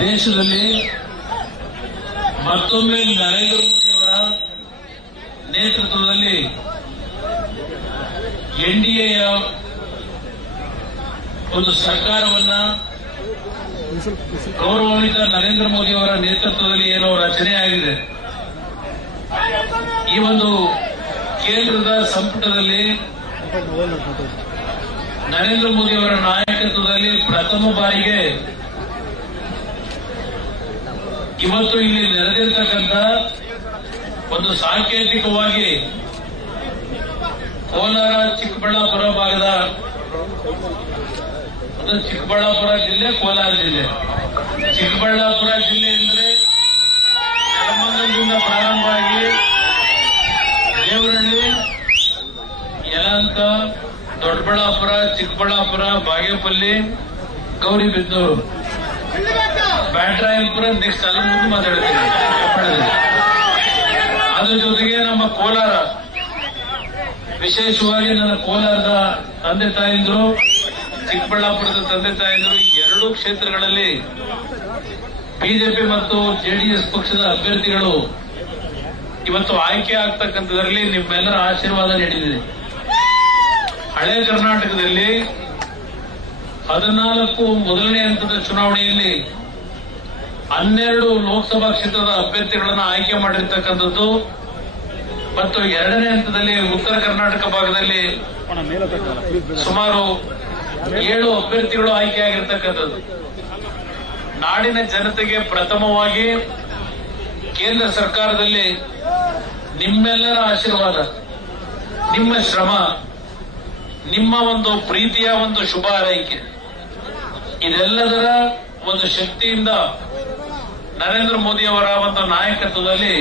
ದೇಶದಲ್ಲಿ ಮತ್ತೊಮ್ಮೆ ನರೇಂದ್ರ ಮೋದಿಯವರ ನೇತೃತ್ವದಲ್ಲಿ ಎನ್ಡಿಎಯ ಒಂದು ಸರ್ಕಾರವನ್ನ ಗೌರವಾನ್ವಿತ ನರೇಂದ್ರ ಮೋದಿ ಅವರ ನೇತೃತ್ವದಲ್ಲಿ ಏನೋ ರಚನೆ ಆಗಿದೆ. ಈ ಒಂದು ಕೇಂದ್ರದ ಸಂಪುಟದಲ್ಲಿ ನರೇಂದ್ರ ಮೋದಿ ಅವರ ನಾಯಕತ್ವದಲ್ಲಿ ಪ್ರಥಮ ಬಾರಿಗೆ ಇವತ್ತು ಇಲ್ಲಿ ನೆರೆದಿರ್ತಕ್ಕಂಥ ಒಂದು ಸಾಂಕೇತಿಕವಾಗಿ ಕೋಲಾರ ಚಿಕ್ಕಬಳ್ಳಾಪುರ ಭಾಗದ ಅದು ಚಿಕ್ಕಬಳ್ಳಾಪುರ ಜಿಲ್ಲೆ, ಕೋಲಾರ ಜಿಲ್ಲೆ. ಚಿಕ್ಕಬಳ್ಳಾಪುರ ಜಿಲ್ಲೆ ಅಂದರೆ ನೆಲಮಂಗಲದಿಂದ ಪ್ರಾರಂಭವಾಗಿ ದೇವರಹಳ್ಳಿ ಯಲಂತ ದೊಡ್ಡಬಳ್ಳಾಪುರ, ಚಿಕ್ಕಬಳ್ಳಾಪುರ, ಬಾಗೇಪಲ್ಲಿ, ಗೌರಿಬಿದನೂರು. ಬ್ಯಾಟ್ರಾಯಪುರ ನೆಕ್ಸ್ಟ್ ಅಲ್ಲಿ ಮುಂದೆ ಮಾತಾಡ್ತೀನಿ. ಅದ್ರ ಜೊತೆಗೆ ನಮ್ಮ ಕೋಲಾರ. ವಿಶೇಷವಾಗಿ ನನ್ನ ಕೋಲಾರದ ತಂದೆ ತಾಯಿಂದ್ರು, ಚಿಕ್ಕಬಳ್ಳಾಪುರದ ತಂದೆ ತಾಯಿಂದ್ರು, ಎರಡೂ ಕ್ಷೇತ್ರಗಳಲ್ಲಿ ಬಿಜೆಪಿ ಮತ್ತು ಜೆಡಿಎಸ್ ಪಕ್ಷದ ಅಭ್ಯರ್ಥಿಗಳು ಇವತ್ತು ಆಯ್ಕೆ ಆಗ್ತಕ್ಕಂಥದ್ರಲ್ಲಿ ನಿಮ್ಮೆಲ್ಲರ ಆಶೀರ್ವಾದ ನೀಡಿದೆ ಹಳೆ ಕರ್ನಾಟಕದಲ್ಲಿ ಹದಿನಾಲ್ಕು ಮೊದಲನೇ ಹಂತದ ಚುನಾವಣೆಯಲ್ಲಿ ಹನ್ನೆರಡು ಲೋಕಸಭಾ ಕ್ಷೇತ್ರದ ಅಭ್ಯರ್ಥಿಗಳನ್ನು ಆಯ್ಕೆ ಮಾಡಿರ್ತಕ್ಕಂಥದ್ದು. ಮತ್ತು ಎರಡನೇ ಹಂತದಲ್ಲಿ ಉತ್ತರ ಕರ್ನಾಟಕ ಭಾಗದಲ್ಲಿ ಸುಮಾರು ಏಳು ಅಭ್ಯರ್ಥಿಗಳು ಆಯ್ಕೆಯಾಗಿರ್ತಕ್ಕಂಥದ್ದು. ನಾಡಿನ ಜನತೆಗೆ ಪ್ರಥಮವಾಗಿ ಕೇಂದ್ರ ಸರ್ಕಾರದಲ್ಲಿ ನಿಮ್ಮೆಲ್ಲರ ಆಶೀರ್ವಾದ, ನಿಮ್ಮ ಶ್ರಮ, ನಿಮ್ಮ ಒಂದು ಪ್ರೀತಿಯ ಒಂದು ಶುಭ ಹಾರೈಕೆ. ಇದೆಲ್ಲದರ ಒಂದು ಶಕ್ತಿಯಿಂದ ನರೇಂದ್ರ ಮೋದಿ ಅವರ ಒಂದು ನಾಯಕತ್ವದಲ್ಲಿ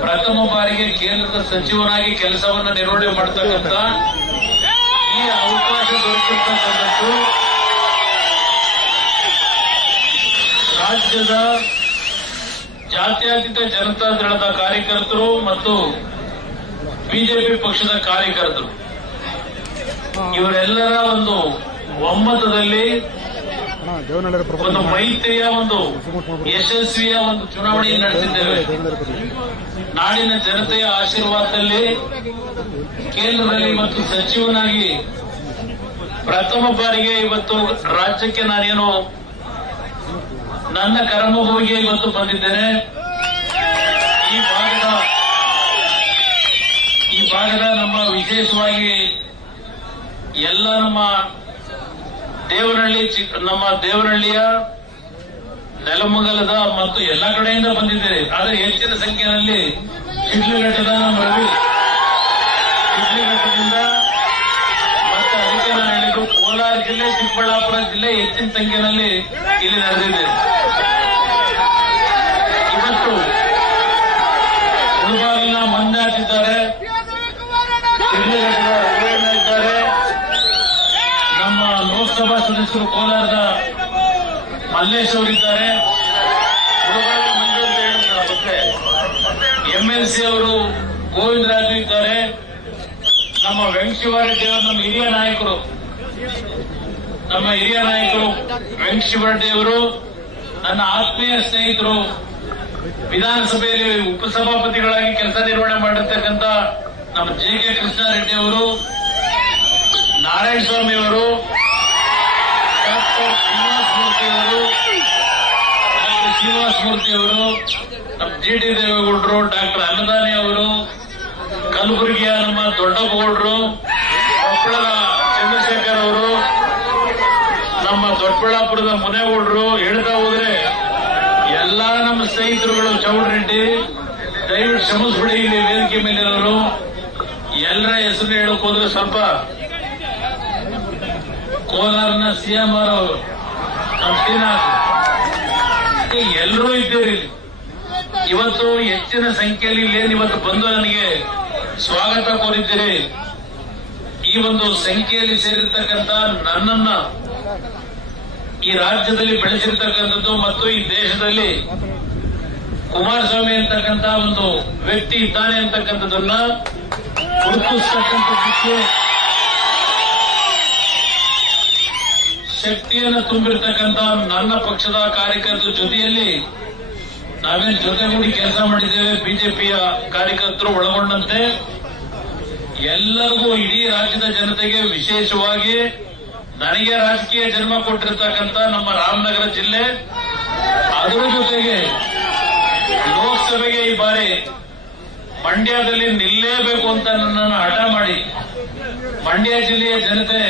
ಪ್ರಥಮ ಬಾರಿಗೆ ಕೇಂದ್ರದ ಸಚಿವನಾಗಿ ಕೆಲಸವನ್ನು ನಿರ್ವಹಣೆ ಮಾಡತಕ್ಕಂತ ಈ ಅವಕಾಶ ದೊರಕಿರ್ತಕ್ಕಂಥದ್ದು ರಾಜ್ಯದ ಜಾತ್ಯತೀತ ಜನತಾ ದಳದ ಕಾರ್ಯಕರ್ತರು ಮತ್ತು ಬಿಜೆಪಿ ಪಕ್ಷದ ಕಾರ್ಯಕರ್ತರು. ಇವರೆಲ್ಲರ ಒಂದು ಒಮ್ಮತದಲ್ಲಿ ಒಂದು ಮೈತ್ರಿಯ ಒಂದು ಯಶಸ್ವಿಯ ಒಂದು ಚುನಾವಣೆ ನಡೆಸಿದ್ದೇವೆ ನಾಡಿನ ಜನತೆಯ ಆಶೀರ್ವಾದದಲ್ಲಿ ಕೇಂದ್ರದಲ್ಲಿ ಇವತ್ತು ಸಚಿವನಾಗಿ ಪ್ರಥಮ ಬಾರಿಗೆ ಇವತ್ತು ರಾಜ್ಯಕ್ಕೆ ನಾನೇನು ನನ್ನ ಕರ್ಮಭೂಮಿಗೆ ಇವತ್ತು ಬಂದಿದ್ದೇನೆ. ಈ ಭಾಗದ ಈ ಭಾಗದ ನಮ್ಮ ವಿಶೇಷವಾಗಿ ಎಲ್ಲ ನಮ್ಮ ದೇವನಹಳ್ಳಿ ನಮ್ಮ ದೇವನಹಳ್ಳಿಯ ನೆಲಮಂಗಲದ ಮತ್ತು ಎಲ್ಲ ಕಡೆಯಿಂದ ಬಂದಿದ್ದೇನೆ ಆದರೆ ಹೆಚ್ಚಿನ ಸಂಖ್ಯೆಯಲ್ಲಿ ಇಡ್ಲಿಘಟ್ಟದ ನಮ್ಮ ರವಿ ಇಡ್ಲಿಘಟ್ಟದಿಂದ ಮತ್ತೆ ಅದಕ್ಕೆ ನಾನು ಹೇಳಿದ್ದು ಕೋಲಾರ ಜಿಲ್ಲೆ, ಚಿಕ್ಕಬಳ್ಳಾಪುರ ಜಿಲ್ಲೆ ಹೆಚ್ಚಿನ ಸಂಖ್ಯೆಯಲ್ಲಿ ಇಲ್ಲಿ ನಡೆದಿದೆ ಇವತ್ತು ಮುಳಬಾಗಿಲಿನ ಮಂಜಾತ್ ಇದ್ದಾರೆ ಶಿಡ್ಲಘಟ್ಟದ ರವಿಯಣ್ಣ ಇದ್ದಾರೆ ನಮ್ಮ ಲೋಕಸಭಾ ಸದಸ್ಯರು ಕೋಲಾರದ ಮಲ್ಲೇಶ್ ಅವರಿದ್ದಾರೆ. ಎಂಎಲ್ಸಿ ಅವರು ಗೋವಿಂದರಾಜು ಇದ್ದಾರೆ. ನಮ್ಮ ವೆಂಕಟಶಿವಾರೆಡ್ಡಿ ಅವರು ನಮ್ಮ ಹಿರಿಯ ನಾಯಕರು. ನಮ್ಮ ಹಿರಿಯ ನಾಯಕರು ವೆಂಕಟಶಿವರೆಡ್ಡಿ ಅವರು, ನನ್ನ ಆತ್ಮೀಯ ಸ್ನೇಹಿತರು. ವಿಧಾನಸಭೆಯಲ್ಲಿ ಉಪಸಭಾಪತಿಗಳಾಗಿ ಕೆಲಸ ನಿರ್ವಹಣೆ ಮಾಡಿರ್ತಕ್ಕಂಥ ನಮ್ಮ ಜಿ ಕೆ ಕೃಷ್ಣಾರೆಡ್ಡಿ ಅವರು, ನಾರಾಯಣಸ್ವಾಮಿ ಅವರು ಅವರು ಡಾಕ್ಟರ್ ಶ್ರೀನಿವಾಸ ಮೂರ್ತಿ ಅವರು ನಮ್ಮ ಜಿ ಡಿ ದೇವೇಗೌಡರು, ಡಾಕ್ಟರ್ ಅನ್ನದಾನಿ ಅವರು ಕಲಬುರಗಿಯ ನಮ್ಮ ದೊಡ್ಡಗೌಡರು ಕೊಪ್ಪಳದ ಚಂದ್ರಶೇಖರ್ ಅವರು, ನಮ್ಮ ದೊಡ್ಡಬಳ್ಳಾಪುರದ ಮುನೇಗೌಡರು, ಹೇಳ್ತಾ ಹೋದ್ರೆ ಎಲ್ಲಾ ನಮ್ಮ ಸ್ನೇಹಿತರುಗಳು ಚೌಡರೆಡ್ಡಿ ದಯವಿಟ್ಟು ಕ್ಷಮಿಸ್ಬಿಡಿ, ಇಲ್ಲಿ ವೇದಿಕೆ ಮೇಲಿರೋರು ಎಲ್ಲರ ಹೆಸರು ಹೇಳಕ್ ಹೋದ್ರೆ ಸ್ವಲ್ಪ ಕೋಲಾರನ ಸಿಎಂ ಅವರು ಶ್ರೀನಾಥ್ ಎಲ್ಲರೂ ಇದ್ದೀರಿ. ಇವತ್ತು ಹೆಚ್ಚಿನ ಸಂಖ್ಯೆಯಲ್ಲಿ ಇಲ್ಲೇನು ಇವತ್ತು ಬಂದು ನನಗೆ ಸ್ವಾಗತ ಕೋರಿದ್ದೀರಿ. ಈ ಒಂದು ಸಂಖ್ಯೆಯಲ್ಲಿ ಸೇರಿರ್ತಕ್ಕಂಥ ನನ್ನನ್ನ ಈ ರಾಜ್ಯದಲ್ಲಿ ಬೆಳೆಸಿರ್ತಕ್ಕಂಥದ್ದು ಮತ್ತು ಈ ದೇಶದಲ್ಲಿ ಕುಮಾರಸ್ವಾಮಿ ಅಂತಕ್ಕಂಥ ಒಂದು ವ್ಯಕ್ತಿ ಇದ್ದಾನೆ ಅಂತಕ್ಕಂಥದ್ದನ್ನ ಗುರುತಿಸ್ತಕ್ಕಂಥದ್ದಕ್ಕೆ ಶಕ್ತಿಯನ್ನು ತುಂಬಿರ್ತಕ್ಕಂಥ ನನ್ನ ಪಕ್ಷದ ಕಾರ್ಯಕರ್ತರ ಜೊತೆಯಲ್ಲಿ ನಾವೇನ್ ಜೊತೆಗೂಡಿ ಕೆಲಸ ಮಾಡಿದ್ದೇವೆ, ಬಿಜೆಪಿಯ ಕಾರ್ಯಕರ್ತರು ಒಳಗೊಂಡಂತೆ. ಎಲ್ಲರಿಗೂ ಇಡೀ ರಾಜ್ಯದ ಜನತೆಗೆ ವಿಶೇಷವಾಗಿ ನನಗೆ ರಾಜಕೀಯ ಜನ್ಮ ಕೊಟ್ಟಿರ್ತಕ್ಕಂಥ ನಮ್ಮ ರಾಮನಗರ ಜಿಲ್ಲೆ. ಅದರ ಜೊತೆಗೆ ಲೋಕಸಭೆಗೆ ಈ ಬಾರಿ ಮಂಡ್ಯದಲ್ಲಿ ನಿಲ್ಲೇಬೇಕು ಅಂತ ನನ್ನನ್ನು ಹಠ ಮಾಡಿ ಮಂಡ್ಯ ಜಿಲ್ಲೆಯ ಜನತೆ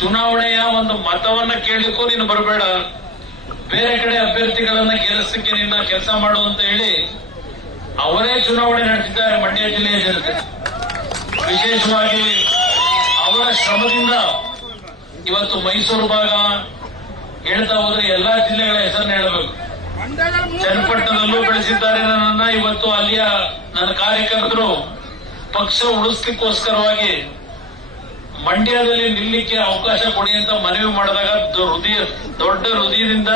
ಚುನಾವಣೆಯ ಒಂದು ಮತವನ್ನ ಕೇಳಲಿಕ್ಕೂ ನೀನು ಬರಬೇಡ. ಬೇರೆ ಕಡೆ ಅಭ್ಯರ್ಥಿಗಳನ್ನ ಗೆಲ್ಲಿಸಕ್ಕೆ ನಿನ್ನ ಕೆಲಸ ಮಾಡು ಅಂತ ಹೇಳಿ ಅವರೇ ಚುನಾವಣೆ ನಡೆಸಿದ್ದಾರೆ ಮಂಡ್ಯ ಜಿಲ್ಲೆಯ ಜನತೆ. ವಿಶೇಷವಾಗಿ ಅವರ ಶ್ರಮದಿಂದ ಇವತ್ತು ಮೈಸೂರು ಭಾಗ, ಹೇಳ್ತಾ ಹೋದ್ರೆ ಎಲ್ಲಾ ಜಿಲ್ಲೆಗಳ ಹೆಸರನ್ನ ಹೇಳಬೇಕು. ಚನ್ನಪಟ್ಟಣದಲ್ಲೂ ಬೆಳೆಸಿದ್ದಾರೆ ನನ್ನನ್ನ. ಇವತ್ತು ಅಲ್ಲಿಯ ನನ್ನ ಕಾರ್ಯಕರ್ತರು ಪಕ್ಷ ಉಳಿಸ್ಲಿಕ್ಕೋಸ್ಕರವಾಗಿ ಮಂಡ್ಯದಲ್ಲಿ ನಿಲ್ಲಿಕ್ಕೆ ಅವಕಾಶ ಕೊಡಿ ಅಂತ ಮನವಿ ಮಾಡಿದಾಗ ಹೃದಯ, ದೊಡ್ಡ ಹೃದಯದಿಂದ,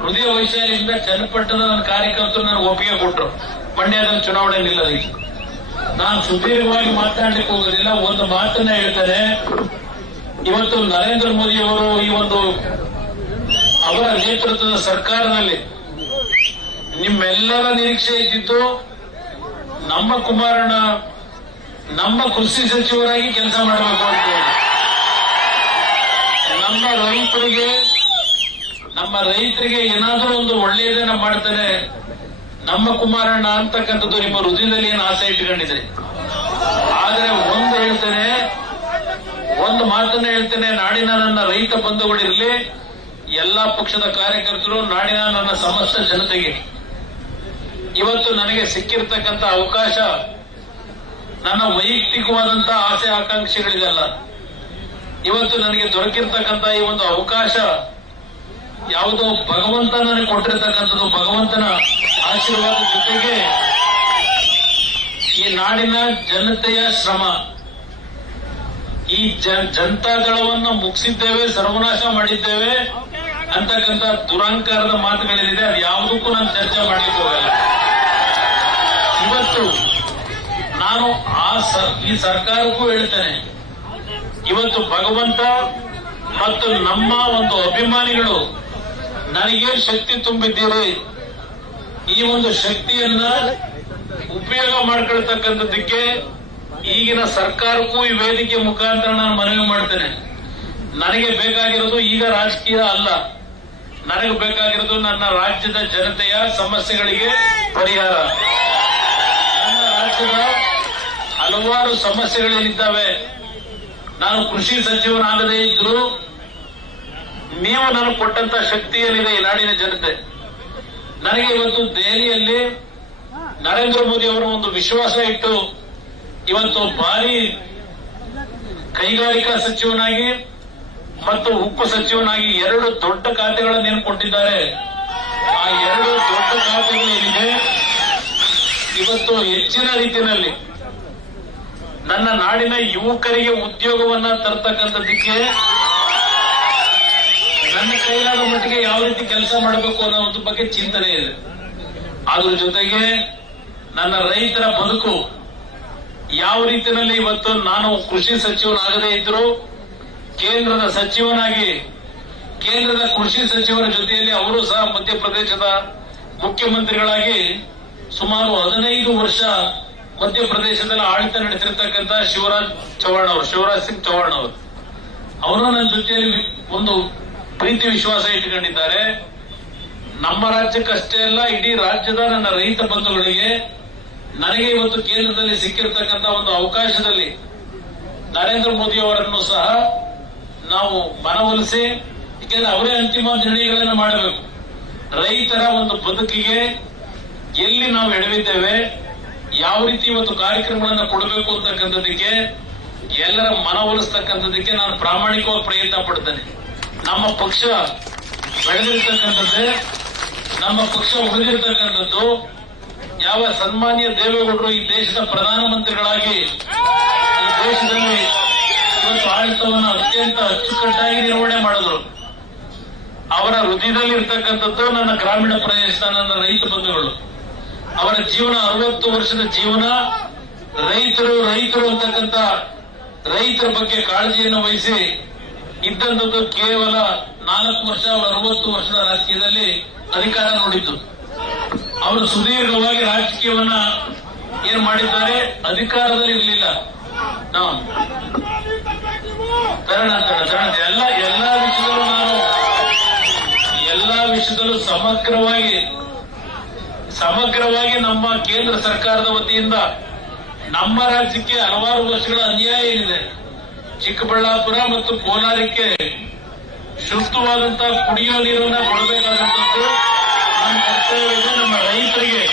ಹೃದಯ ವೈಶಾಲಿಯಿಂದ ಚನ್ನಪಟ್ಟಣದ ನನ್ನ ಕಾರ್ಯಕರ್ತರು ನನಗೆ ಒಪ್ಪಿಗೆ ಕೊಟ್ಟರು ಮಂಡ್ಯದಲ್ಲಿ ಚುನಾವಣೆ ನಿಲ್ಲೋದಕ್ಕೆ ನಾನು ಸುದೀರ್ಘವಾಗಿ ಮಾತನಾಡಲಿಕ್ಕೆ ಹೋಗೋದಿಲ್ಲ, ಒಂದು ಮಾತನ್ನ ಹೇಳ್ತಾರೆ ಇವತ್ತು ನರೇಂದ್ರ ಮೋದಿ ಅವರು ಈ ಒಂದು ಅವರ ನೇತೃತ್ವದ ಸರ್ಕಾರದಲ್ಲಿ ನಿಮ್ಮೆಲ್ಲರ ನಿರೀಕ್ಷೆ ಇದ್ದಿದ್ದು ನಮ್ಮ ಕುಮಾರಣ್ಣ ನಮ್ಮ ಕೃಷಿ ಸಚಿವರಾಗಿ ಕೆಲಸ ಮಾಡಬೇಕು ನಮ್ಮ ರೈತರಿಗೆ ನಮ್ಮ ರೈತರಿಗೆ ಏನಾದರೂ ಒಂದು ಒಳ್ಳೆಯದನ್ನ ಮಾಡ್ತಾರೆ. ನಮ್ಮ ಕುಮಾರಣ್ಣ ಅಂತಕ್ಕಂಥದ್ದು ನಿಮ್ಮ ಹೃದಯದಲ್ಲಿ ಏನು ಆಸೆ ಇಟ್ಕೊಂಡಿದ್ರಿ? ಆದ್ರೆ ಒಂದು ಹೇಳ್ತೇನೆ, ಒಂದು ಮಾತನ್ನ ಹೇಳ್ತೇನೆ, ನಾಡಿನ ನನ್ನ ರೈತ ಬಂಧುಗಳಿರಲಿ ಎಲ್ಲಾ ಪಕ್ಷದ ಕಾರ್ಯಕರ್ತರು, ನಾಡಿನ ನನ್ನ ಸಮಸ್ತ ಜನತೆಗೆ. ಇವತ್ತು ನನಗೆ ಸಿಕ್ಕಿರ್ತಕ್ಕಂಥ ಅವಕಾಶ ನನ್ನ ವೈಯಕ್ತಿಕವಾದಂತ ಆಸೆ ಆಕಾಂಕ್ಷೆಗಳಿದೆಲ್ಲ ಇವತ್ತು ನನಗೆ ದೊರಕಿರ್ತಕ್ಕಂಥ ಈ ಒಂದು ಅವಕಾಶ ಯಾವುದೋ ಭಗವಂತ ನನಗೆ ಕೊಟ್ಟಿರ್ತಕ್ಕಂಥದ್ದು, ಭಗವಂತನ ಆಶೀರ್ವಾದ ಜೊತೆಗೆ ಈ ನಾಡಿನ ಜನತೆಯ ಶ್ರಮ. ಈ ಜನತಾ ಜನತಾದಳವನ್ನು ಮುಗಿಸಿದ್ದೇವೆ, ಸರ್ವನಾಶ ಮಾಡಿದ್ದೇವೆ ಅಂತಕ್ಕಂಥ ದುರಂಕಾರದ ಮಾತುಗಳೇನಿದೆ ಅದು ಯಾವುದಕ್ಕೂ ನಾನು ಚರ್ಚೆ ಮಾಡ್ಲಿಕ್ಕೆ ಹೋಗಲ್ಲ. ಇವತ್ತು ನಾನು ಆ ಈ ಸರ್ಕಾರಕ್ಕೂ ಹೇಳ್ತೇನೆ. ಇವತ್ತು ಭಗವಂತ ಮತ್ತು ನಮ್ಮ ಒಂದು ಅಭಿಮಾನಿಗಳು ನನಗೆ ಶಕ್ತಿ ತುಂಬಿದ್ದೀರಿ? ಈ ಒಂದು ಶಕ್ತಿಯನ್ನ ಉಪಯೋಗ ಮಾಡ್ಕೊಳ್ತಕ್ಕಂಥದ್ದಕ್ಕೆ ಈಗಿನ ಸರ್ಕಾರಕ್ಕೂ ಈ ವೇದಿಕೆ ಮುಖಾಂತರ ನಾನು ಮನವಿ ಮಾಡ್ತೇನೆ. ನನಗೆ ಬೇಕಾಗಿರೋದು ಈಗ ರಾಜಕೀಯ ಅಲ್ಲ. ನನಗೆ ಬೇಕಾಗಿರೋದು ನನ್ನ ರಾಜ್ಯದ ಜನತೆಯ ಸಮಸ್ಯೆಗಳಿಗೆ ಪರಿಹಾರ. ನನ್ನ ರಾಜ್ಯದ ಹಲವಾರು ಸಮಸ್ಯೆಗಳೇನಿದ್ದಾವೆ ನಾನು ಕೃಷಿ ಸಚಿವನಾಗದೇ ಇದ್ರು ನೀವು ನನಗೆ ಕೊಟ್ಟಂತ ಶಕ್ತಿಯಲ್ಲಿದೆ ಈ ನಾಡಿನ ಜನತೆ. ನನಗೆ ಇವತ್ತು ದೆಹಲಿಯಲ್ಲಿ ನರೇಂದ್ರ ಮೋದಿ ಅವರು ಒಂದು ವಿಶ್ವಾಸ ಇಟ್ಟು ಇವತ್ತು ಭಾರಿ ಕೈಗಾರಿಕಾ ಸಚಿವನಾಗಿ ಮತ್ತು ಉಪ ಸಚಿವನಾಗಿ ಎರಡು ದೊಡ್ಡ ಖಾತೆಗಳನ್ನು ಏನು ಕೊಟ್ಟಿದ್ದಾರೆ. ಆ ಎರಡು ದೊಡ್ಡ ಖಾತೆಗಳು ಏನಿದೆ? ಇವತ್ತು ಹೆಚ್ಚಿನ ರೀತಿಯಲ್ಲಿ ನನ್ನ ನಾಡಿನ ಯುವಕರಿಗೆ ಉದ್ಯೋಗವನ್ನ ತರ್ತಕ್ಕಂಥದ್ದಕ್ಕೆ ನನ್ನ ಕೈಲಾದ ಮಟ್ಟಿಗೆ ಯಾವ ರೀತಿ ಕೆಲಸ ಮಾಡಬೇಕು ಅನ್ನೋ ಒಂದು ಬಗ್ಗೆ ಚಿಂತನೆ ಇದೆ. ಅದ್ರ ಜೊತೆಗೆ ನನ್ನ ರೈತರ ಬದುಕು ಯಾವ ರೀತಿಯಲ್ಲಿ ಇವತ್ತು ನಾನು ಕೃಷಿ ಸಚಿವನಾಗದೇ ಇದ್ರು ಕೇಂದ್ರದ ಸಚಿವನಾಗಿ ಕೇಂದ್ರದ ಕೃಷಿ ಸಚಿವರ ಜೊತೆಯಲ್ಲಿ ಅವರು ಸಹ ಮಧ್ಯಪ್ರದೇಶದ ಮುಖ್ಯಮಂತ್ರಿಗಳಾಗಿ ಸುಮಾರು ಹದಿನೈದು ವರ್ಷ ಮಧ್ಯಪ್ರದೇಶದಲ್ಲಿ ಆಡಳಿತ ನಡೆಸಿರ್ತಕ್ಕಂಥ ಶಿವರಾಜ್ ಚೌಹಾಣ್ ಅವರು, ಶಿವರಾಜ್ ಸಿಂಗ್ ಚೌಹಾಣ್ ಅವರು. ಅವರು ನನ್ನ ಜೊತೆಯಲ್ಲಿ ಒಂದು ಪ್ರೀತಿ ವಿಶ್ವಾಸ ಇಟ್ಟುಕೊಂಡಿದ್ದಾರೆ. ನಮ್ಮ ರಾಜ್ಯಕ್ಕಷ್ಟೇ ಅಲ್ಲ, ಇಡೀ ರಾಜ್ಯದ ನನ್ನ ರೈತ ಬಂಧುಗಳಿಗೆ ನನಗೆ ಇವತ್ತು ಕೇಂದ್ರದಲ್ಲಿ ಸಿಕ್ಕಿರತಕ್ಕಂಥ ಒಂದು ಅವಕಾಶದಲ್ಲಿ ನರೇಂದ್ರ ಮೋದಿ ಅವರನ್ನು ಸಹ ನಾವು ಮನವೊಲಿಸಿ, ಏಕೆಂದ್ರೆ ಅವರೇ ಅಂತಿಮ ನಿರ್ಣಯಗಳನ್ನು ಮಾಡಬೇಕು. ರೈತರ ಒಂದು ಬದುಕಿಗೆ ಎಲ್ಲಿ ನಾವು ಎಡವಿದ್ದೇವೆ ಯಾವ ರೀತಿ ಇವತ್ತು ಕಾರ್ಯಕ್ರಮಗಳನ್ನ ಕೊಡಬೇಕು ಅಂತಕ್ಕಂಥದಕ್ಕೆ ಎಲ್ಲರ ಮನವೊಲಿಸ್ತಕ್ಕಂಥದಕ್ಕೆ ನಾನು ಪ್ರಾಮಾಣಿಕವಾಗಿ ಪ್ರಯತ್ನ ಪಡ್ತೇನೆ. ನಮ್ಮ ಪಕ್ಷ ಬೆಳೆದಿರ್ತಕ್ಕಂಥದ್ದೇ, ನಮ್ಮ ಪಕ್ಷ ಉಳಿದಿರ್ತಕ್ಕಂಥದ್ದು, ಯಾವ ಸನ್ಮಾನ್ಯ ದೇವೇಗೌಡರು ಈ ದೇಶದ ಪ್ರಧಾನಮಂತ್ರಿಗಳಾಗಿ ಈ ದೇಶದಲ್ಲಿ ಇವತ್ತು ಆಡಳಿತವನ್ನು ಅತ್ಯಂತ ಅಚ್ಚುಕಟ್ಟಾಗಿ ನಿರ್ವಹಣೆ ಮಾಡಿದ್ರು. ಅವರ ಹೃದಯದಲ್ಲಿ ಇರ್ತಕ್ಕಂಥದ್ದು ನನ್ನ ಗ್ರಾಮೀಣ ಪ್ರದೇಶದ ನನ್ನ ರೈತ ಬಂಧುಗಳು. ಅವರ ಜೀವನ ಅರವತ್ತು ವರ್ಷದ ಜೀವನ, ರೈತರು ರೈತರು ಅಂತಕ್ಕಂತ ರೈತರ ಬಗ್ಗೆ ಕಾಳಜಿಯನ್ನು ವಹಿಸಿ ಇದ್ದಂಥದ್ದು ಕೇವಲ ನಾಲ್ಕು ವರ್ಷ, ಅವರ ಅರವತ್ತು ವರ್ಷದ ರಾಜಕೀಯದಲ್ಲಿ ಅಧಿಕಾರ ನೋಡಿದ್ದು. ಅವರು ಸುದೀರ್ಘವಾಗಿ ರಾಜಕೀಯವನ್ನ ಏನ್ ಮಾಡಿದ್ದಾರೆ? ಅಧಿಕಾರದಲ್ಲಿ ಇರಲಿಲ್ಲ. ತರಣ ಎಲ್ಲ, ಎಲ್ಲಾ ವಿಷಯದಲ್ಲೂ ನಾನು ಎಲ್ಲಾ ವಿಷಯದಲ್ಲೂ ಸಮಗ್ರವಾಗಿ ಸಮಗ್ರವಾಗಿ ನಮ್ಮ ಕೇಂದ್ರ ಸರ್ಕಾರದ ವತಿಯಿಂದ ನಮ್ಮ ರಾಜ್ಯಕ್ಕೆ ಹಲವಾರು ವರ್ಷಗಳ ಅನ್ಯಾಯ ಏನಿದೆ. ಚಿಕ್ಕಬಳ್ಳಾಪುರ ಮತ್ತು ಕೋಲಾರಕ್ಕೆ ಶುದ್ಧವಾದಂತಹ ಕುಡಿಯುವ ನೀರನ್ನು ಕೊಡಬೇಕಾದಂತದ್ದು ನಮ್ಮ ಕರ್ತವ್ಯವಿದೆ ನಮ್ಮ ರೈತರಿಗೆ.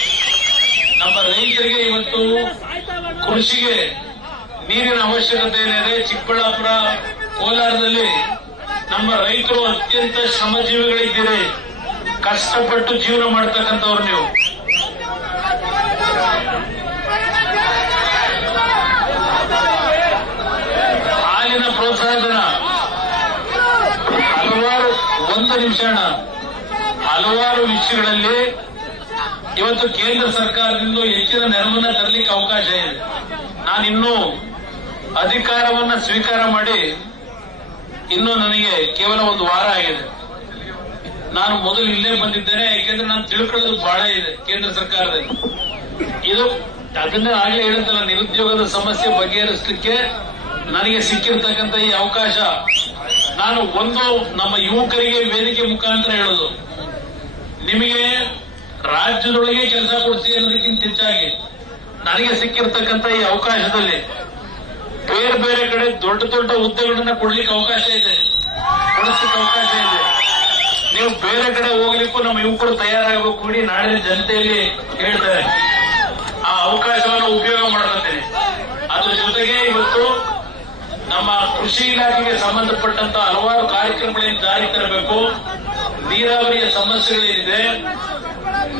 ನಮ್ಮ ರೈತರಿಗೆ ಇವತ್ತು ಕೃಷಿಗೆ ನೀರಿನ ಅವಶ್ಯಕತೆ ಏನಿದೆ. ಚಿಕ್ಕಬಳ್ಳಾಪುರ, ಕೋಲಾರದಲ್ಲಿ ನಮ್ಮ ರೈತರು ಅತ್ಯಂತ ಶ್ರಮಜೀವಿಗಳಿದ್ದೀರಿ. ಕಷ್ಟಪಟ್ಟು ಜೀವನ ಮಾಡ್ತಕ್ಕಂಥವ್ರು ನೀವು ಹಾಲಿನ ಪ್ರೋತ್ಸಾಹಧನ ಹಲವಾರು ಒಂದು ನಿಮಿಷ ಹಲವಾರು ವಿಷಯಗಳಲ್ಲಿ ಇವತ್ತು ಕೇಂದ್ರ ಸರ್ಕಾರದಿಂದ ಹೆಚ್ಚಿನ ನೆರವನ್ನ ತರಲಿಕ್ಕೆ ಅವಕಾಶ ಇದೆ. ನಾನಿನ್ನೂ ಅಧಿಕಾರವನ್ನ ಸ್ವೀಕಾರ ಮಾಡಿ ಇನ್ನು ನನಗೆ ಕೇವಲ ಒಂದು ವಾರ ಆಗಿದೆ. ನಾನು ಮೊದಲು ಇಲ್ಲೇ ಬಂದಿದ್ದೇನೆ, ಯಾಕೆಂದ್ರೆ ನಾನು ತಿಳ್ಕೊಳ್ಳೋದು ಬಹಳ ಇದೆ ಕೇಂದ್ರ ಸರ್ಕಾರದಲ್ಲಿ. ಇದು ಅದನ್ನ ಆಗ್ಲೇ ಹೇಳುತ್ತಲ್ಲ, ನಿರುದ್ಯೋಗದ ಸಮಸ್ಯೆ ಬಗೆಹರಿಸಲಿಕ್ಕೆ ನನಗೆ ಸಿಕ್ಕಿರ್ತಕ್ಕಂಥ ಈ ಅವಕಾಶ ನಾನು ಒಂದು ನಮ್ಮ ಯುವಕರಿಗೆ ವೇದಿಕೆ ಮುಖಾಂತರ ಹೇಳೋದು. ನಿಮಗೆ ರಾಜ್ಯದೊಳಗೆ ಕೆಲಸ ಕೊಡ್ತೀವಿ ಅನ್ನೋದಕ್ಕಿಂತ ಹೆಚ್ಚಾಗಿ ನನಗೆ ಸಿಕ್ಕಿರ್ತಕ್ಕಂಥ ಈ ಅವಕಾಶದಲ್ಲಿ ಬೇರೆ ಬೇರೆ ಕಡೆ ದೊಡ್ಡ ದೊಡ್ಡ ಹುದ್ದೆಗಳನ್ನ ಕೊಡ್ಲಿಕ್ಕೆ ಅವಕಾಶ ಇದೆ. ಕೊಡಿಸ್ಲಿಕ್ಕೆ ಅವಕಾಶ ಇದೆ. ನೀವು ಬೇರೆ ಕಡೆ ಹೋಗ್ಲಿಕ್ಕೂ ನಮ್ಮ ಯುವಕರು ತಯಾರಾಗಬೇಕು ಕೂಡಿ ನಾಡಿನ ಜನತೆಯಲ್ಲಿ ಹೇಳ್ತಾರೆ. ಆ ಅವಕಾಶವನ್ನು ಉಪಯೋಗ ಮಾಡ್ಕೊತೇನೆ. ಅದ್ರ ಜೊತೆಗೆ ಇವತ್ತು ನಮ್ಮ ಕೃಷಿ ಇಲಾಖೆಗೆ ಸಂಬಂಧಪಟ್ಟಂತ ಹಲವಾರು ಕಾರ್ಯಕ್ರಮಗಳನ್ನು ಜಾರಿ ತರಬೇಕು ನೀರಾವರಿಯ ಸಮಸ್ಯೆಗಳೇನಿದೆ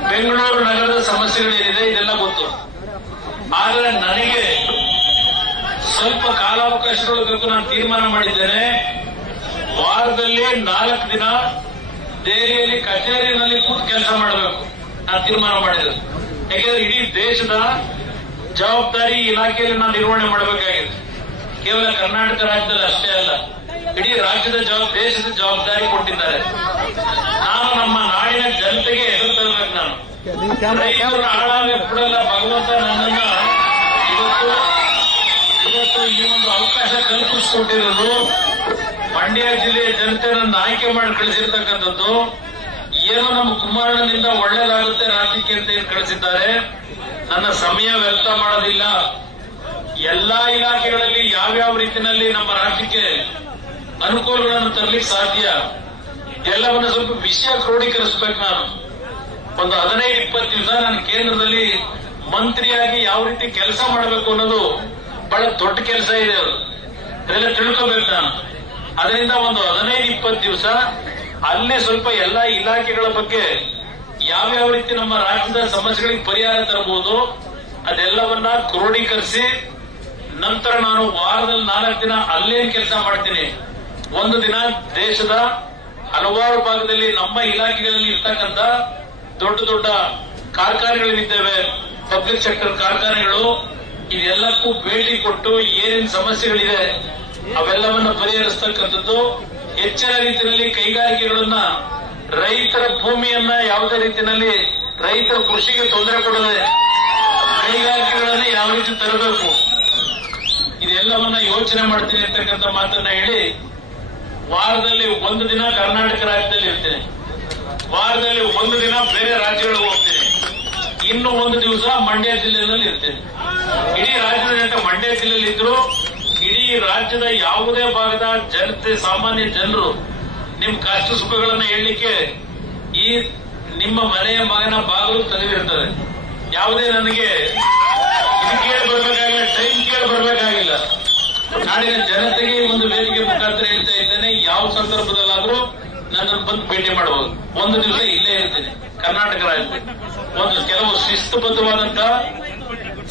ಬೆಂಗಳೂರು ನಗರದ ಸಮಸ್ಯೆಗಳೇನಿದೆ ಇದೆಲ್ಲ ಗೊತ್ತು. ಆದರೆ ನನಗೆ ಸ್ವಲ್ಪ ಕಾಲಾವಕಾಶಗಳು ಬೇಕು ನಾನು ತೀರ್ಮಾನ ಮಾಡಿದ್ದೇನೆ. ವಾರದಲ್ಲಿ ನಾಲ್ಕು ದಿನ ದೆಹಲಿಯಲ್ಲಿ ಕಚೇರಿನಲ್ಲಿ ಕೂತು ಕೆಲಸ ಮಾಡಬೇಕು. ನಾನು ತೀರ್ಮಾನ ಮಾಡಿದೆ ಯಾಕೆಂದ್ರೆ ಇಡೀ ದೇಶದ ಜವಾಬ್ದಾರಿ ಇಲಾಖೆಯಲ್ಲಿ ನಾನು ನಿರ್ವಹಣೆ ಮಾಡಬೇಕಾಗಿದೆ. ಕೇವಲ ಕರ್ನಾಟಕ ರಾಜ್ಯದಲ್ಲಿ ಅಷ್ಟೇ ಅಲ್ಲ, ಇಡೀ ರಾಜ್ಯದ ಜವಾಬ್, ದೇಶದ ಜವಾಬ್ದಾರಿ ಕೊಟ್ಟಿದ್ದಾರೆ. ನಾನು ನಮ್ಮ ನಾಡಿನ ಜನತೆಗೆ ಎದುರು ತರಬೇಕು ನಾನು. ರೈತರು ಕ್ಯಾಮ್ರಾ ರೈತರನ್ನ ಹಾಳಾಗಿ ಬಿಡಲ್ಲ ಭಗವಂತ ನನ್ನನ್ನ ಇವತ್ತು ಇವತ್ತು ಈ ಒಂದು ಅವಕಾಶ ಕಲ್ಪಿಸಿಕೊಟ್ಟಿರೋದು ಮಂಡ್ಯ ಜಿಲ್ಲೆಯ ಜನತೆ ನನ್ನ ಆಯ್ಕೆ ಮಾಡಿ ಕಳಿಸಿರ್ತಕ್ಕಂಥದ್ದು. ಏನೋ ನಮ್ಮ ಕುಮಾರಣ್ಣನಿಂದ ಒಳ್ಳೇದಾಗುತ್ತೆ ರಾಜಕೀಯ ಅಂತ ಏನು ಕಳಿಸಿದ್ದಾರೆ. ನನ್ನ ಸಮಯ ವ್ಯರ್ಥ ಮಾಡೋದಿಲ್ಲ. ಎಲ್ಲಾ ಇಲಾಖೆಗಳಲ್ಲಿ ಯಾವ್ಯಾವ ರೀತಿಯಲ್ಲಿ ನಮ್ಮ ರಾಜ್ಯಕ್ಕೆ ಅನುಕೂಲಗಳನ್ನು ತರಲಿಕ್ಕೆ ಸಾಧ್ಯ? ಎಲ್ಲವನ್ನ ಸ್ವಲ್ಪ ವಿಷಯ ಕ್ರೋಢೀಕರಿಸಬೇಕು ನಾನು. ಒಂದು ಹದಿನೈದು, ಇಪ್ಪತ್ತು ದಿವಸ ನಾನು ಕೇಂದ್ರದಲ್ಲಿ ಮಂತ್ರಿಯಾಗಿ ಯಾವ ರೀತಿ ಕೆಲಸ ಮಾಡಬೇಕು ಅನ್ನೋದು ಬಹಳ ದೊಡ್ಡ ಕೆಲಸ ಇದೆ ಅದು. ಅದೆಲ್ಲ ತಿಳ್ಕೋಬೇಕು ನಾನು. ಅದರಿಂದ ಒಂದು ಹದಿನೈದು, ಇಪ್ಪತ್ತು ದಿವಸ ಅಲ್ಲೇ ಸ್ವಲ್ಪ ಎಲ್ಲಾ ಇಲಾಖೆಗಳ ಬಗ್ಗೆ ಯಾವ್ಯಾವ ರೀತಿ ನಮ್ಮ ರಾಜ್ಯದ ಸಮಸ್ಯೆಗಳಿಗೆ ಪರಿಹಾರ ತರಬಹುದು ಅದೆಲ್ಲವನ್ನ ಕ್ರೋಢೀಕರಿಸಿ ನಂತರ ನಾನು ವಾರದಲ್ಲಿ ನಾಲ್ಕು ದಿನ ಅಲ್ಲೇ ಕೆಲಸ ಮಾಡ್ತೀನಿ. ಒಂದು ದಿನ ದೇಶದ ಹಲವಾರು ಭಾಗದಲ್ಲಿ ನಮ್ಮ ಇಲಾಖೆಗಳಲ್ಲಿ ಇರ್ತಕ್ಕಂಥ ದೊಡ್ಡ ದೊಡ್ಡ ಕಾರ್ಖಾನೆಗಳಿದ್ದೇವೆ ಪಬ್ಲಿಕ್ ಸೆಕ್ಟರ್ ಕಾರ್ಖಾನೆಗಳು. ಇದೆಲ್ಲಕ್ಕೂ ಭೇಟಿ ಕೊಟ್ಟು ಏನೇನು ಸಮಸ್ಯೆಗಳಿದೆ, ಅವೆಲ್ಲವನ್ನ ಪರಿಹರಿಸತಕ್ಕಂಥದ್ದು. ಹೆಚ್ಚಿನ ರೀತಿಯಲ್ಲಿ ಕೈಗಾರಿಕೆಗಳನ್ನ ರೈತರ ಭೂಮಿಯನ್ನ ಯಾವುದೇ ರೀತಿಯಲ್ಲಿ ರೈತರ ಕೃಷಿಗೆ ತೊಂದರೆ ಕೊಡದೆ ಕೈಗಾರಿಕೆಗಳನ್ನು ಯಾವ ರೀತಿ ತರಬೇಕು? ಇದೆಲ್ಲವನ್ನ ಯೋಚನೆ ಮಾಡ್ತೀನಿ ಅಂತಕ್ಕಂಥ ಮಾತನ್ನ ಹೇಳಿ ವಾರದಲ್ಲಿ ಒಂದು ದಿನ ಕರ್ನಾಟಕ ರಾಜ್ಯದಲ್ಲಿ ಇರ್ತೇನೆ. ವಾರದಲ್ಲಿ ಒಂದು ದಿನ ಬೇರೆ ರಾಜ್ಯಗಳಿಗೆ ಹೋಗ್ತೇನೆ. ಇನ್ನು ಒಂದು ದಿವಸ ಮಂಡ್ಯ ಜಿಲ್ಲೆಯಲ್ಲಿ ಇರ್ತೇನೆ. ಇಡೀ ರಾಜ್ಯದ ಮಂಡ್ಯ ಜಿಲ್ಲೆಯಲ್ಲಿ ಇದ್ರು, ಇಡೀ ರಾಜ್ಯದ ಯಾವುದೇ ಭಾಗದ ಜನತೆ, ಸಾಮಾನ್ಯ ಜನರು ನಿಮ್ ಕಷ್ಟ ಸುಖಗಳನ್ನ ಹೇಳಲಿಕ್ಕೆ ಈ ನಿಮ್ಮ ಮನೆಯ ಮಗನ ಬಾಗಿಲು ತೆಗೆದಿರ್ತದೆ ಯಾವುದೇ ನನಗೆ ಕೇಳಿ ಬರ್ಬೇಕಾಗಿಲ್ಲ ಟೈಮ್ ಕೇಳಿ ಬರ್ಬೇಕಾಗಿಲ್ಲ. ನಾಡಿನ ಜನತೆಗೆ ಒಂದು ವೇದಿಕೆ ಮುಖಾಂತರ ಹೇಳ್ತಾ ಇದ್ದೇನೆ, ಯಾವ ಸಂದರ್ಭದಲ್ಲಾದ್ರೂ ನನ್ನನ್ನು ಬಂದು ಭೇಟಿ ಮಾಡಬಹುದು. ಒಂದು ದಿವಸ ಇಲ್ಲೇ ಇರ್ತೇನೆ, ಕರ್ನಾಟಕ ರಾಜ್ಯದಲ್ಲಿ. ಒಂದು ಕೆಲವು ಶಿಸ್ತುಬದ್ಧವಾದಂತ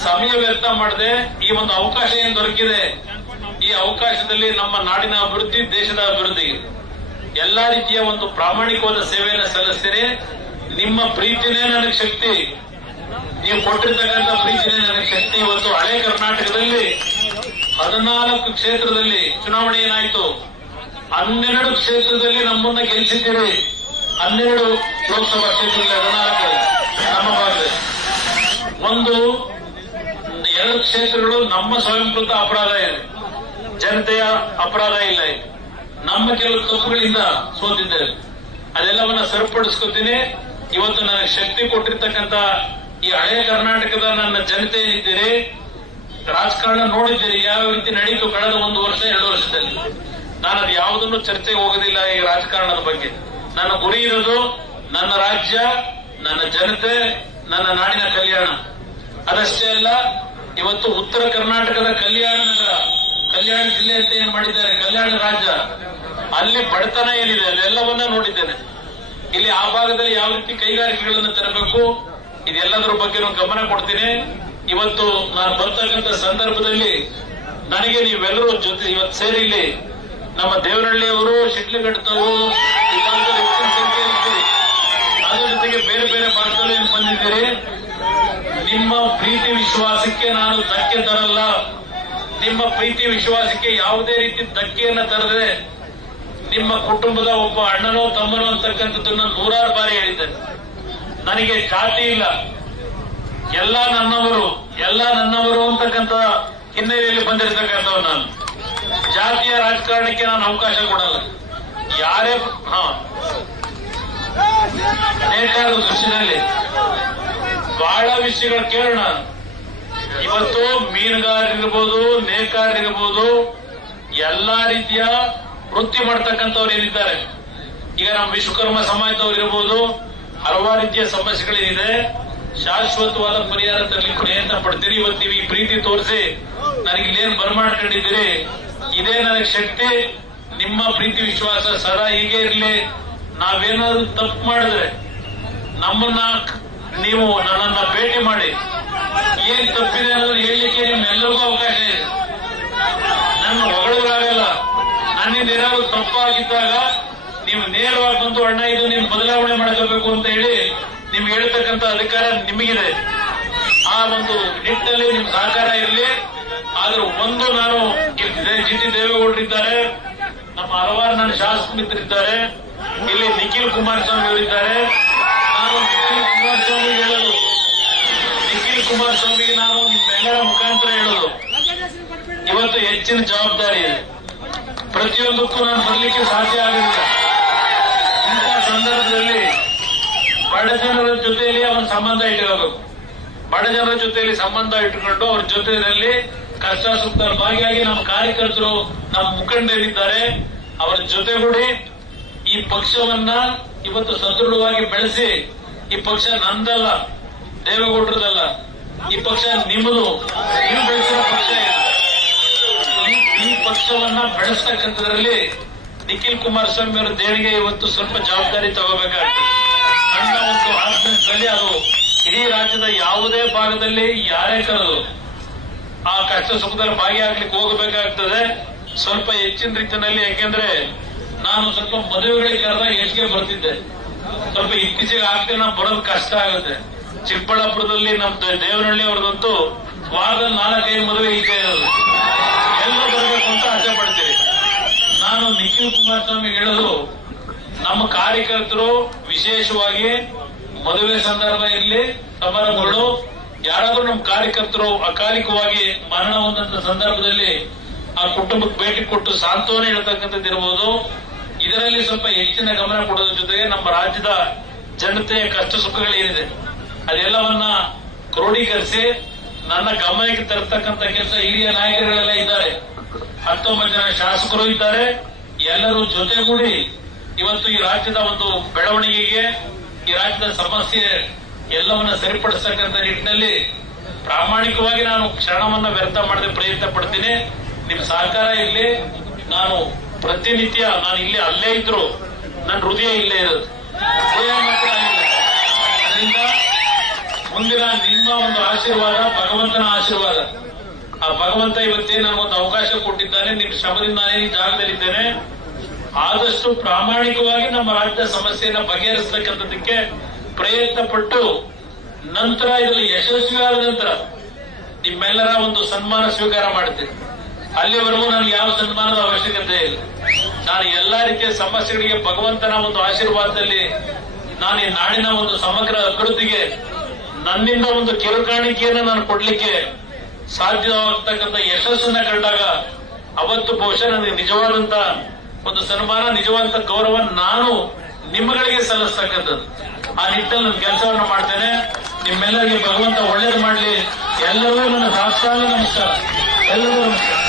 ಸಮಯ ವ್ಯರ್ಥ ಮಾಡದೆ ಈ ಒಂದು ಅವಕಾಶ ಏನ್ ದೊರಕಿದೆ, ಈ ಅವಕಾಶದಲ್ಲಿ ನಮ್ಮ ನಾಡಿನ ಅಭಿವೃದ್ಧಿ, ದೇಶದ ಅಭಿವೃದ್ಧಿ. ಎಲ್ಲಾ ರೀತಿಯ ಒಂದು ಪ್ರಾಮಾಣಿಕವಾದ ಸೇವೆಯನ್ನು ಸಲ್ಲಿಸ್ತೇನೆ. ನಿಮ್ಮ ಪ್ರೀತಿನೇ ನನಗೆ ಶಕ್ತಿ. ನೀವು ಕೊಟ್ಟಿರ್ತಕ್ಕಂಥ ಪ್ರೀತಿನೇ ಶಕ್ತಿ ಇವತ್ತು ಹಳೆ ಕರ್ನಾಟಕದಲ್ಲಿ ಹದಿನಾಲ್ಕು ಕ್ಷೇತ್ರದಲ್ಲಿ ಚುನಾವಣೆ ಏನಾಯ್ತು ಹನ್ನೆರಡು ಕ್ಷೇತ್ರದಲ್ಲಿ ನಮ್ಮನ್ನ ಗೆಲ್ಲಿಸಿದ್ದೀರಿ ಹನ್ನೆರಡು ಲೋಕಸಭಾ ಕ್ಷೇತ್ರದಲ್ಲಿ ಹದಿನಾಲ್ಕು. ನಮ್ಮ ಒಂದು, ಎರಡು ಕ್ಷೇತ್ರಗಳು ನಮ್ಮ ಸ್ವಯಂಕೃತ ಅಪರಾಧ ಇದೆ. ಜನತೆಯ ಅಪರಾಧ ಇಲ್ಲ ನಮ್ಮ ಕೆಲವು ತಪ್ಪುಗಳಿಂದ ಸೋತಿದ್ದೇವೆ. ಅದೆಲ್ಲವನ್ನ ಸರಿಪಡಿಸ್ಕೊತೀನಿ. ಇವತ್ತು ನನಗೆ ಶಕ್ತಿ ಕೊಟ್ಟಿರ್ತಕ್ಕಂಥ ಈ ಹಳೆ ಕರ್ನಾಟಕದ ನನ್ನ ಜನತೆ ಏನಿದ್ದೀರಿ ರಾಜಕಾರಣ ನೋಡಿದ್ದೀರಿ ಯಾವ ರೀತಿ ನಡೀತು ಕಳೆದ ಒಂದು ವರ್ಷ, ಎರಡು ವರ್ಷದಲ್ಲಿ. ನಾನು ಅದು ಯಾವುದನ್ನು ಚರ್ಚೆಗೆ ಹೋಗೋದಿಲ್ಲ ಈ ರಾಜಕಾರಣದ ಬಗ್ಗೆ. ನನ್ನ ಗುರಿ ಇರೋದು ನನ್ನ ರಾಜ್ಯ, ನನ್ನ ಜನತೆ, ನನ್ನ ನಾಡಿನ ಕಲ್ಯಾಣ. ಅದಷ್ಟೇ ಅಲ್ಲ, ಇವತ್ತು ಉತ್ತರ ಕರ್ನಾಟಕದ ಕಲ್ಯಾಣ ನಗರ, ಕಲ್ಯಾಣ ಜಿಲ್ಲೆ ಅಂತ ಏನ್ ಮಾಡಿದ್ದಾರೆ? ಕಲ್ಯಾಣ ರಾಜ್ಯ. ಅಲ್ಲಿ ಬಡತನ ಏನಿದೆ, ಅದೆಲ್ಲವನ್ನ ನೋಡಿದ್ದೇನೆ. ಇಲ್ಲಿ ಆ ಭಾಗದಲ್ಲಿ ಯಾವ ರೀತಿ ಕೈಗಾರಿಕೆಗಳನ್ನು ತರಬೇಕು? ಇದೆಲ್ಲದರ ಬಗ್ಗೆ ಗಮನ ಕೊಡ್ತೀನಿ. ಇವತ್ತು ನಾನು ಬರ್ತಕ್ಕಂಥ ಸಂದರ್ಭದಲ್ಲಿ ನನಗೆ ನೀವೆಲ್ಲರೂ ಜೊತೆ ಇವತ್ತು ಸೇರಿ ಇಲ್ಲಿ ನಮ್ಮ ದೇವನಹಳ್ಳಿಯವರು ಭಾಗದಲ್ಲಿ ಹೆಚ್ಚಿನ ಇದ್ದೀರಿ. ಅದ್ರ ಜೊತೆಗೆ ಬೇರೆ ಬೇರೆ ಭಾಗದಲ್ಲಿ ಬಂದಿದ್ದೀರಿ. ನಿಮ್ಮ ಪ್ರೀತಿ ವಿಶ್ವಾಸಕ್ಕೆ ನಾನು ಧಕ್ಕೆ ತರಲ್ಲ. ನಿಮ್ಮ ಪ್ರೀತಿ ವಿಶ್ವಾಸಕ್ಕೆ ಯಾವುದೇ ರೀತಿ ಧಕ್ಕೆಯನ್ನ ತರದೆ ನಿಮ್ಮ ಕುಟುಂಬದ ಒಬ್ಬ ಅಣ್ಣನೋ ತಮ್ಮನೋ ಅಂತಕ್ಕಂಥದ್ದನ್ನು ನೂರಾರು ಬಾರಿ ಹೇಳಿದ್ದೇನೆ. ನನಗೆ ಜಾತಿ ಇಲ್ಲ. ಎಲ್ಲ ನನ್ನವರು ಎಲ್ಲ ನನ್ನವರು ಅಂತಕ್ಕಂಥ ಹಿನ್ನೆಲೆಯಲ್ಲಿ ಬಂದಿರತಕ್ಕಂಥವ್ ನಾನು. ಜಾತಿಯ ರಾಜಕಾರಣಕ್ಕೆ ನಾನು ಅವಕಾಶ ಕೊಡಲ್ಲ. ಯಾರೇ ಹಾ. ನೇಕಾರರ ದೃಷ್ಟಿನಲ್ಲಿ. ಬಹಳ ವಿಷಯಗಳು ಕೇಳೋಣ. ಇವತ್ತು ಮೀನುಗಾರರಿರ್ಬೋದು ನೇಕಾರರಿರ್ಬೋದು ಎಲ್ಲಾ ರೀತಿಯ ವೃತ್ತಿ ಮಾಡ್ತಕ್ಕಂಥವ್ರು ಏನಿದ್ದಾರೆ. ಈಗ ನಮ್ಮ ವಿಶ್ವಕರ್ಮ ಸಮಾಜದವ್ರು ಇರ್ಬೋದು ಹಲವಾರು ರೀತಿಯ ಸಮಸ್ಯೆಗಳೇನಿದೆ ಶಾಶ್ವತವಾದ ಪರಿಹಾರ ತರಲಿಕ್ಕೆ ಪ್ರಯತ್ನ ಪಡ್ತೀರಿ. ಇವತ್ತು ನೀವು ಈ ಪ್ರೀತಿ ತೋರಿಸಿ ನನಗೆ ಇಲ್ಲೇನು ಬರಮಾಡ್ಕೊಂಡಿದ್ದೀರಿ? ಇದೇ ನನಗೆ ಶಕ್ತಿ. ನಿಮ್ಮ ಪ್ರೀತಿ ವಿಶ್ವಾಸ ಸದಾ ಹೀಗೆ ಇರಲಿ. ನಾವೇನಾದ್ರೂ ತಪ್ಪು ಮಾಡಿದ್ರೆ ನಮ್ಮನ್ನ ನೀವು ನನ್ನನ್ನ ಭೇಟಿ ಮಾಡಿ. ಏನ್ ತಪ್ಪಿದೆ ಅನ್ನೋದು ಹೇಳಲಿಕ್ಕೆ ನಿಮ್ಮೆಲ್ಲರಿಗೂ ಅವಕಾಶ ಇದೆ. ನನ್ನ ಹೊಗಳಾಗಲ್ಲ ನನ್ನಿಂದ ಏನಾದ್ರು ತಪ್ಪಾಗಿದ್ದಾಗ ನೀವು ನೇರವಾಗಿ ಬಂದು, ಅಣ್ಣ, ಇದು ನೀವು ಬದಲಾವಣೆ ಮಾಡ್ಕೋಬೇಕು ಅಂತ ಹೇಳಿ ನಿಮ್ಗೆ ಹೇಳ್ತಕ್ಕಂತ ಅಧಿಕಾರ ನಿಮಗಿದೆ. ಆ ಒಂದು ನಿಟ್ಟಿನಲ್ಲಿ ನಿಮ್ ಸಹಕಾರ ಇರಲಿ. ಆದ್ರೆ ಒಂದು ನಾನು ಜಿ ಟಿ ದೇವೇಗೌಡರಿದ್ದಾರೆ ನಮ್ಮ ಹಲವಾರು ನನ್ನ ಶಾಸಕ ಮಿತ್ರರಿದ್ದಾರೆ. ಇಲ್ಲಿ ನಿಖಿಲ್ ಕುಮಾರಸ್ವಾಮಿ ಅವರಿದ್ದಾರೆ ನಾನು ನಿಖಿಲ್ ಕುಮಾರಸ್ವಾಮಿ ಹೇಳಲು ನಿಖಿಲ್ ಕುಮಾರಸ್ವಾಮಿಗೆ ನಾನು ನಿಮ್ಮೆಲ್ಲರ ಮುಖಾಂತರ ಹೇಳೋದು. ಇವತ್ತು ಹೆಚ್ಚಿನ ಜವಾಬ್ದಾರಿ ಇದೆ. ಪ್ರತಿಯೊಂದಕ್ಕೂ ನಾನು ಬರಲಿಕ್ಕೆ ಸಾಧ್ಯ ಆಗಲಿಲ್ಲ ಇಂತಹ ಸಂದರ್ಭದಲ್ಲಿ ಬಡ ಜನರ ಜೊತೆಯಲ್ಲಿ ಅವನ ಸಂಬಂಧ ಇಟ್ಟಿರಬೇಕು ಬಡ ಜನರ ಜೊತೆಯಲ್ಲಿ ಸಂಬಂಧ ಇಟ್ಟುಕೊಂಡು ಅವ್ರ ಜೊತೆಯಲ್ಲಿ ಕಷ್ಟ ಸುಖದಲ್ಲಿ ಭಾಗಿಯಾಗಿ ನಮ್ಮ ಕಾರ್ಯಕರ್ತರು, ನಮ್ಮ ಮುಖಂಡರಿದ್ದಾರೆ. ಅವರ ಜೊತೆಗೂಡಿ ಈ ಪಕ್ಷವನ್ನ ಇವತ್ತು ಸದೃಢವಾಗಿ ಬೆಳೆಸಿ, ಈ ಪಕ್ಷ ನಂದಲ್ಲ, ದೇವೇಗೌಡರದಲ್ಲ, ಈ ಪಕ್ಷ ನಿಮ್ಮದು, ನೀವು ಬೆಳೆಸಿದ ಪಕ್ಷ. ಈ- ಪಕ್ಷವನ್ನ ಬೆಳೆಸ್ತಕ್ಕಂಥದ್ರಲ್ಲಿ ನಿಖಿಲ್ ಕುಮಾರಸ್ವಾಮಿ ಅವರ ದೇಣಿಗೆ ಇವತ್ತು ಸ್ವಲ್ಪ ಜವಾಬ್ದಾರಿ ತಗೋಬೇಕಾಗ್ತದೆ. ಒಂದು ಆತ್ಮದಲ್ಲಿ ಅದು ಇಡೀ ರಾಜ್ಯದ ಯಾವುದೇ ಭಾಗದಲ್ಲಿ ಯಾರೇ ಕರೆದು ಆ ಕಷ್ಟ ಸುಖದಲ್ಲಿ ಭಾಗಿಯಾಗ್ಲಿಕ್ಕೆ ಹೋಗಬೇಕಾಗ್ತದೆ. ಸ್ವಲ್ಪ ಹೆಚ್ಚಿನ ರೀತಿಯಲ್ಲಿ ಯಾಕೆಂದ್ರೆ ನಾನು ಸ್ವಲ್ಪ ಮದುವೆಗಳಿಗೆ ಕರೆದಾಗ ಹೆಚ್ಚಿಗೆ ಬರ್ತಿದ್ದೆ. ಸ್ವಲ್ಪ ಇತ್ತೀಚೆಗೆ ಆಗ್ತದೆ ನಾವು ಬರೋದು ಕಷ್ಟ ಆಗುತ್ತೆ. ಚಿಕ್ಕಬಳ್ಳಾಪುರದಲ್ಲಿ ನಮ್ ದೇ- ದೇವನಹಳ್ಳಿ ಅವ್ರದಂತೂ ವಾರದಲ್ಲಿ ನಾಲ್ಕೈದು ಮದುವೆ ಈಗ ಇರೋದು. ಎಲ್ಲ ಬರಬೇಕು ಅಂತ ಆಸೆ ಪಡ್ತೀವಿ. ನಾನು ನಿಖಿಲ್ ಕುಮಾರಸ್ವಾಮಿ ಹೇಳೋದು ನಮ್ಮ ಕಾರ್ಯಕರ್ತರು ವಿಶೇಷವಾಗಿ ಮದುವೆ ಸಂದರ್ಭ ಇರಲಿ ಸಮಾರಂಭಗಳು ಯಾರಾದರೂ ನಮ್ಮ ಕಾರ್ಯಕರ್ತರು ಅಕಾಲಿಕವಾಗಿ ಮರಣ ಹೊಂದಂತ ಸಂದರ್ಭದಲ್ಲಿ ಆ ಕುಟುಂಬಕ್ಕೆ ಭೇಟಿ ಕೊಟ್ಟು ಸಾಂತ್ವನ ಹೇಳ್ತಕ್ಕಂಥದ್ದು ಇರಬಹುದು ಇದರಲ್ಲಿ ಸ್ವಲ್ಪ ಹೆಚ್ಚಿನ ಗಮನ ಕೊಡೋದ್ರ ಜೊತೆಗೆ ನಮ್ಮ ರಾಜ್ಯದ ಜನತೆಯ ಕಷ್ಟ ಸುಖಗಳೇನಿದೆ ಅದೆಲ್ಲವನ್ನ ಕ್ರೋಢೀಕರಿಸಿ ನನ್ನ ಗಮನಕ್ಕೆ ತರ್ತಕ್ಕಂಥ ಕೆಲಸ ಹಿರಿಯ ನಾಯಕರುಗಳೆಲ್ಲ ಇದ್ದಾರೆ. ಹತ್ತೊಂಬತ್ತು ಜನ ಶಾಸಕರು ಇದ್ದಾರೆ. ಎಲ್ಲರೂ ಜೊತೆಗೂಡಿ ಇವತ್ತು ಈ ರಾಜ್ಯದ ಒಂದು ಬೆಳವಣಿಗೆಗೆ, ಈ ರಾಜ್ಯದ ಸಮಸ್ಯೆ ಎಲ್ಲವನ್ನ ಸರಿಪಡಿಸತಕ್ಕಂಥ ನಿಟ್ಟಿನಲ್ಲಿ ಪ್ರಾಮಾಣಿಕವಾಗಿ ನಾನು ಕ್ಷಣವನ್ನ ವ್ಯರ್ಥ ಮಾಡದೆ ಪ್ರಯತ್ನ ಪಡ್ತೀನಿ. ನಿಮ್ ಸಹಕಾರ ಇಲ್ಲಿ ನಾನು ಪ್ರತಿನಿತ್ಯ, ನಾನು ಇಲ್ಲಿ ಅಲ್ಲೇ ಇದ್ರು ನನ್ನ ಹೃದಯ ಇಲ್ಲೇ ಇರೋದು. ಅದರಿಂದ ಮುಂದಿನ ನಿಮ್ಮ ಒಂದು ಆಶೀರ್ವಾದ, ಭಗವಂತನ ಆಶೀರ್ವಾದ. ಆ ಭಗವಂತ ಇವತ್ತೇ ನನಗೊಂದು ಅವಕಾಶ ಕೊಟ್ಟಿದ್ದಾನೆ. ನಿಮ್ ಶ್ರಮದಿಂದ ಈ ಜಾಗದಲ್ಲಿದ್ದೇನೆ. ಆದಷ್ಟು ಪ್ರಾಮಾಣಿಕವಾಗಿ ನಮ್ಮ ರಾಜ್ಯದ ಸಮಸ್ಯೆಯನ್ನ ಬಗೆಹರಿಸತಕ್ಕಂಥದ್ದಕ್ಕೆ ಪ್ರಯತ್ನ ಪಟ್ಟು ನಂತರ ಇದರಲ್ಲಿ ಯಶಸ್ವಿಯಾದ ನಂತರ ನಿಮ್ಮೆಲ್ಲರ ಒಂದು ಸನ್ಮಾನ ಸ್ವೀಕಾರ ಮಾಡ್ತೀನಿ. ಅಲ್ಲಿವರೆಗೂ ನನಗೆ ಯಾವ ಸನ್ಮಾನದ ಅವಶ್ಯಕತೆ ಇಲ್ಲ. ನಾನು ಎಲ್ಲಾ ರೀತಿಯ ಸಮಸ್ಯೆಗಳಿಗೆ ಭಗವಂತನ ಒಂದು ಆಶೀರ್ವಾದದಲ್ಲಿ ನಾನು ಈ ನಾಡಿನ ಒಂದು ಸಮಗ್ರ ಅಭಿವೃದ್ಧಿಗೆ ನನ್ನಿಂದ ಒಂದು ಕಿರುಕಾಣಿಕೆಯನ್ನು ನಾನು ಕೊಡ್ಲಿಕ್ಕೆ ಸಾಧ್ಯವಾಗತಕ್ಕಂಥ ಯಶಸ್ಸನ್ನ ಕಂಡಾಗ ಅವತ್ತು ಬಹುಶಃ ನನಗೆ ನಿಜವಾದಂತ ಒಂದು ಸನ್ಮಾನ ನಿಜವಾದ ಗೌರವ ನಾನು ನಿಮ್ಮಗಳಿಗೆ ಸಲ್ಲಿಸ್ತಕ್ಕಂಥದ್ದು. ಆ ನಿಟ್ಟಲ್ಲಿ ನನ್ನ ಕೆಲಸವನ್ನು ಮಾಡ್ತೇನೆ. ನಿಮ್ಮೆಲ್ಲರಿಗೆ ಭಗವಂತ ಒಳ್ಳೇದು ಮಾಡಲಿ. ಎಲ್ಲರೂ ನನ್ನ ಸಾಷ್ಟಾಂಗ ನಮಸ್ಕಾರ. ಎಲ್ಲರೂ ನಮಸ್ಕಾರ.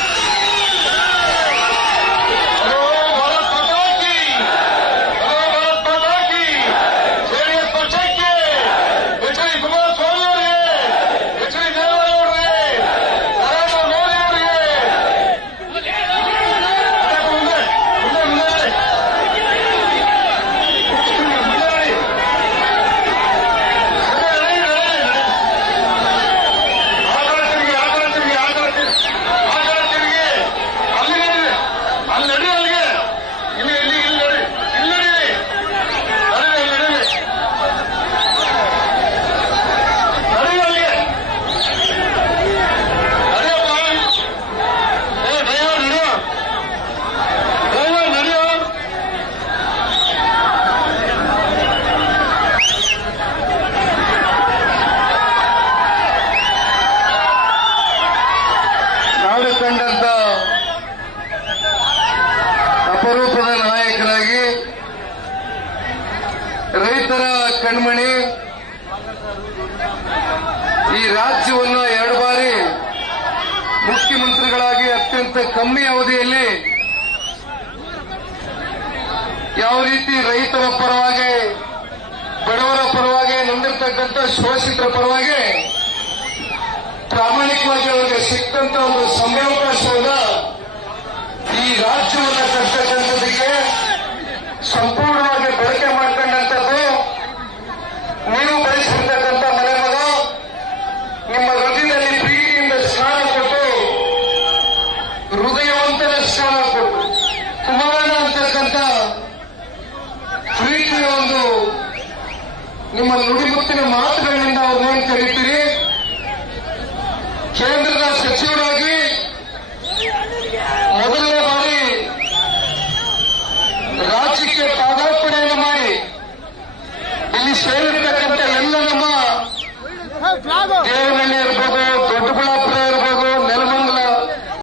Então,